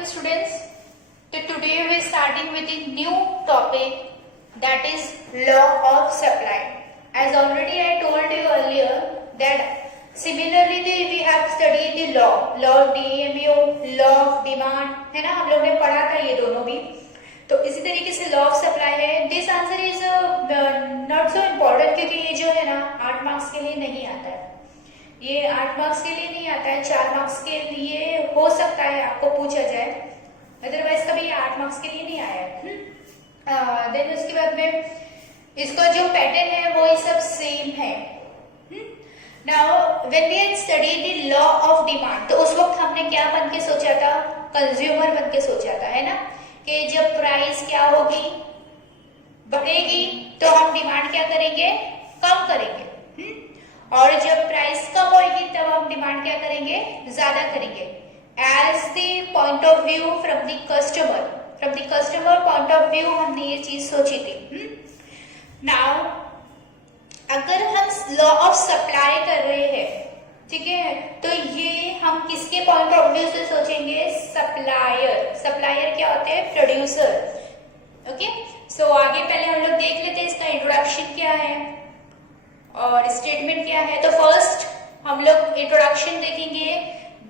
Welcome students. So today we are starting with a new topic, that is law of supply. As already I told you earlier that similarly we have studied the law of DMU, law of demand, है ना, हम लोग ने पढ़ा था ये दोनों भी. तो इसी तरीके से लॉ ऑफ सप्लाई है. This answer is not so important क्योंकि ये जो है ना 8 मार्क्स के लिए नहीं आता है. ये 8 मार्क्स के लिए नहीं आता है, 4 मार्क्स के लिए हो सकता है आपको पूछा जाए, अदरवाइज कभी ये 8 मार्क्स के लिए नहीं आया है. देन उसके बाद में इसका जो पैटर्न है वो ये सब सेम है. Now when we had studied the law of demand, तो उस वक्त हमने क्या बन के सोचा था, कंज्यूमर बन के सोचा था, है ना, कि जब प्राइस क्या होगी, बढ़ेगी, तो हम डिमांड क्या करेंगे, कम करेंगे. और जब प्राइस कम होगी तब हम डिमांड क्या करेंगे, ज्यादा करेंगे. As the point of view from the customer point of view हमने ये चीज सोची थी. नाउ अगर हम लॉ ऑफ सप्लाई कर रहे हैं, ठीक है, तो ये हम किसके पॉइंट ऑफ व्यू से सोचेंगे, सप्लायर क्या होते हैं, प्रोड्यूसर. ओके, सो आगे पहले हम लोग देख लेते हैं इसका इंट्रोडक्शन क्या है और स्टेटमेंट क्या है. तो फर्स्ट हम लोग इंट्रोडक्शन देखेंगे.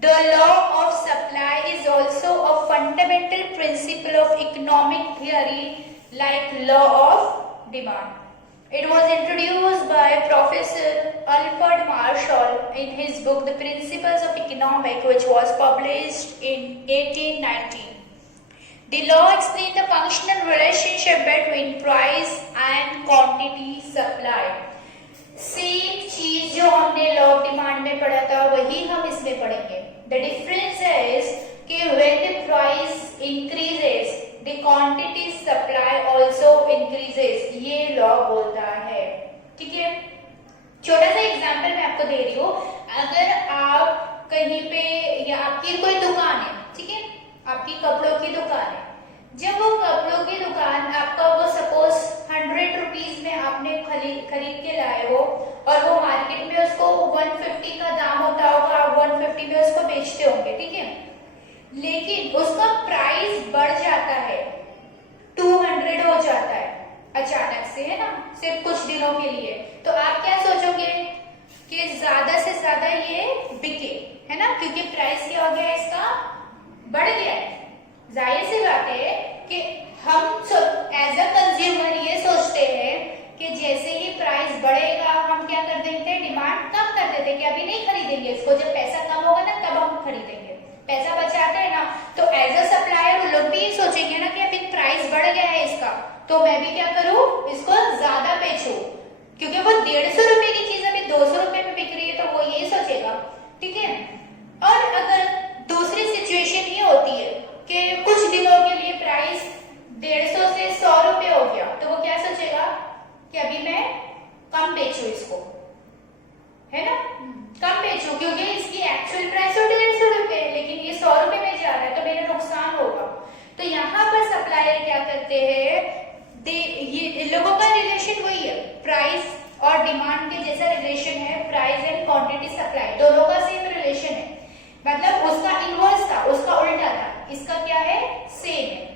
The law of supply is also a fundamental principle of economic theory like law of demand. It was introduced by Professor Alfred Marshall in his book The Principles of Economics, which was published in 1819. The law explains the functional relationship between price and quantity supplied. Same चीज जो हमने law of demand में पढ़ा था वही हम इसमें पढ़ेंगे. द डिफरेंस इज कि when the price increases the quantity supply also increases, ये लॉ बोलता है. ठीक है, छोटा सा एग्जांपल मैं आपको दे रही हूँ. अगर आप कहीं पे या आपकी कोई दुकान है, ठीक है, आपकी कपड़ों की दुकान है, जब वो कपड़ों की दुकान आपका वो सपोज 100 रुपीज में आपने खरीद के लाए हो और वो मार्केट में उसको 150 का दाम होता होगा, आप 150 में उसको बेचते होंगे, ठीक है, लेकिन उसका प्राइस बढ़ जाता है, 200 हो जाता है अचानक से, है ना, सिर्फ कुछ दिनों के लिए. तो आप क्या सोचोगे कि ज्यादा से ज्यादा ये बिके, है ना, क्योंकि प्राइस क्या हो गया, इसका बढ़ गया है. जाहिर सी बात है कि हम एज अ कंज्यूमर ये सोचते हैं कि जैसे ही प्राइस बढ़ेगा हम क्या कर देते हैं, डिमांड कम कर देते हैं कि अभी नहीं खरीदेंगे इसको, जब पैसा कम होगा ना तब हम खरीदेंगे, पैसा बचाते हैं ना. तो एज अ सप्लायर वो लोग भी ये सोचेंगे ना कि अभी प्राइस बढ़ गया है इसका, तो मैं भी क्या करूं, इसको ज्यादा बेचूं, क्योंकि वो 150 रुपए की चीज अभी 200 रुपए में बिक रही है, तो वो यही सोचेगा. ठीक है. और अगर दूसरी सिचुएशन ये होती है कि कुछ दिनों के लिए प्राइस 150 से 100 रुपए हो गया, तो वो क्या सोचेगा कि अभी मैं कम बेचूं इसको, है ना, कम बेचूं, क्योंकि इसकी एक्चुअल प्राइस तो 150 रुपए है, लेकिन ये 100 रुपए में जा रहा है तो मेरा नुकसान होगा. तो यहाँ पर सप्लायर क्या करते हैं, ये लोगों का रिलेशन वही है, प्राइस और डिमांड के जैसा रिलेशन है, प्राइस एंड क्वांटिटी सप्लाई दोनों का सेम रिलेशन है. मतलब उसका इनवर्स था, उसका उल्टा था, इसका क्या है, सेम है.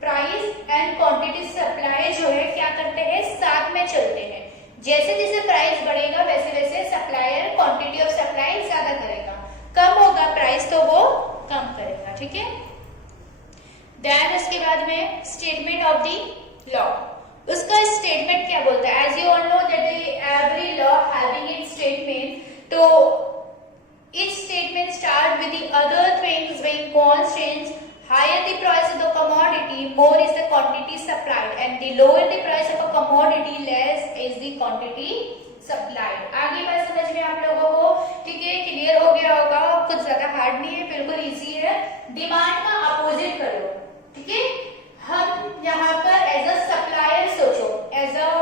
प्राइस एंड क्वांटिटी सप्लाई जो है क्या करते हैं, साथ में चलते हैं. जैसे जैसे प्राइस बढ़ेगा वैसे वैसे सप्लायर क्वांटिटी ऑफ सप्लाई ज्यादा करेगा, कम होगा प्राइस तो वो कम करेगा. ठीक है. देन उसके बाद में स्टेटमेंट ऑफ द लॉ. उसका स्टेटमेंट क्या बोलता है, as you all know that every law having its statement. तो each statement start with the other things being constant. Higher the price of the commodity, more is the quantity supplied, and the lower the price of a commodity, less is the quantity supplied. आगे बात समझ में आप लोगों को, ठीक है, clear हो गया होगा. कुछ ज्यादा हार्ड नहीं है, बिल्कुल इजी है. डिमांड का अपोजिट करो, ठीक है. हम यहाँ पर एज अ सप्लायर सोचो, एज अ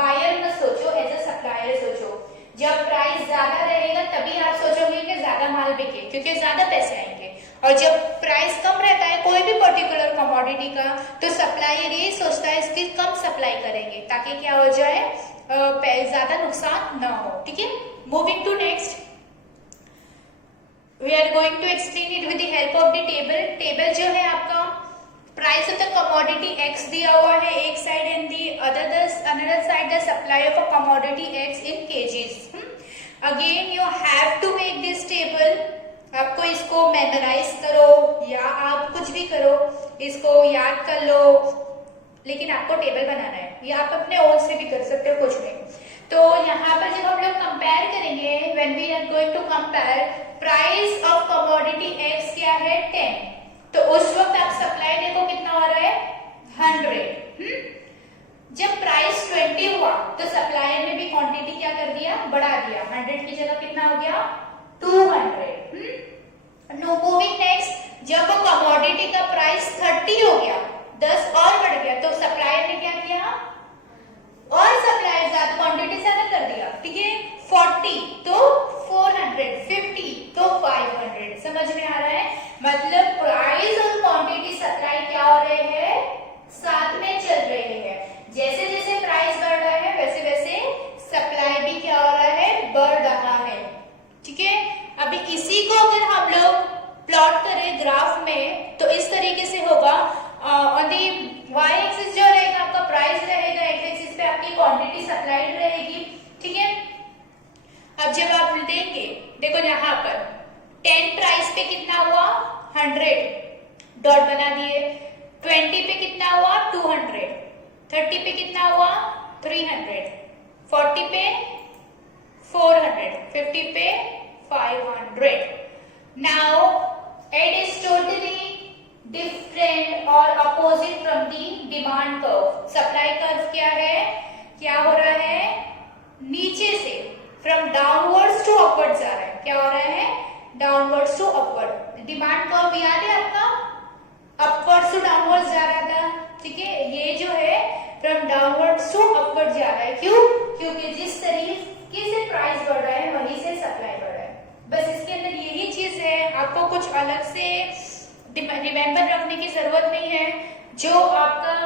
बायर न सोचो, एज अ सप्लायर सोचो. जब प्राइस ज्यादा रहेगा तभी आप सोचोगे कि ज्यादा माल बिके, क्योंकि ज्यादा पैसे आएंगे. और जब प्राइस कम रहता है कोई भी पर्टिकुलर कमोडिटी का, तो सप्लायर ये सोचता है इसकी कम सप्लाई करेंगे ताकि क्या हो जाए, ज्यादा नुकसान ना हो. ठीक है. Moving to next. We are going to explain it with the help of the table. Table जो है आपका price of the commodity X दिया हुआ है एक side and the another side the supply of a commodity X in kgs. Again you have to make this table. आपको इसको memorise करो या आप कुछ भी करो, इसको याद कर लो, लेकिन आपको टेबल बनाना है। ये आप अपने ओर से भी कर सकते हो, कुछ नहीं। तो यहाँ पर जब हम लोग कंपेयर करेंगे, when we are going to compare price of commodity X क्या है 10, तो उस वक्त आप सप्लाई देखो कितना हो रहा है 100। जब प्राइस 20 हुआ तो सप्लायर ने भी क्वांटिटी क्या कर दिया, बढ़ा दिया। 100 की जगह कितना हो गया 200। नो मूविंग नेक्स्ट, जब कमोडिटी का प्राइस 30 हो गया, 10 और बढ़ गया, तो सप्लायर ने क्या किया और सप्लाई ज्यादा क्वांटिटी ज्यादा कर दिया। ठीक है, 40 तो 400, 50 तो 500। समझ में आ रहा है? मतलब प्राइस और क्वांटिटी सप्लाई क्या हो रहे हैं, साथ में चल रहे हैं। जैसे जैसे प्राइस बढ़ रहा है वैसे वैसे सप्लाई भी क्या हो रहा है, बढ़ रहा है। ठीक है, अभी इसी को अगर हम लोग प्लॉट करें ग्राफ में तो इस तरीके से होगा। ऑन दी y एक्सिस जो रहेगा आपका प्राइस रहेगा, x एक्सिस पे आपकी क्वांटिटी सप्लाइड रहेगी। ठीक है, अब जब आप देंगे, देखो यहाँ पर 10 प्राइस पे कितना हुआ 100, डॉट बना दिए। 20 पे कितना हुआ 200, 30 पे कितना हुआ 300, 40 पे 400, 50 पे 500। Now it is totally different और opposite from the demand curve. Supply curve क्या है, क्या हो रहा है, नीचे से फ्रॉम डाउनवर्ड्स टू अपवर्ड्स जा रहा है। क्या हो रहा है, downwards to upward. Demand curve याद है आपका, अपवर्ड्स टू डाउनवर्ड्स जा रहा था। ठीक है, ये जो है फ्रॉम डाउनवर्ड्स टू अपवर्ड जा रहा है। क्यों? क्योंकि जिस तरीके से प्राइस बढ़ रहा है वहीं से सप्लाई बढ़ रहा है। बस इसके अंदर यही चीज है, आपको कुछ अलग से रिमेंबर रखने की जरूरत नहीं है। जो आपका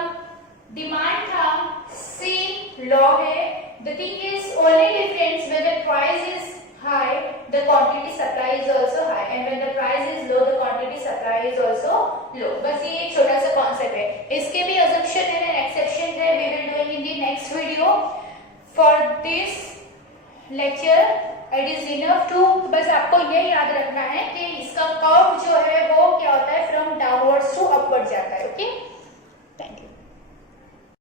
डिमांड था सेम लॉ है। The thing is only difference when the price is high the quantity supply is also high and when the price is low the quantity supply is also low। बस ये एक छोटा सा concept है। इसके भी assumption है and exception है, we will doing in the next video। for this lecture it is enough to, बस आपको ये याद रखना है कि इसका कर्व जो है वो क्या होता है, फ्रॉम डाउनवर्ड्स टू अपवर्ड जाता है। ओके।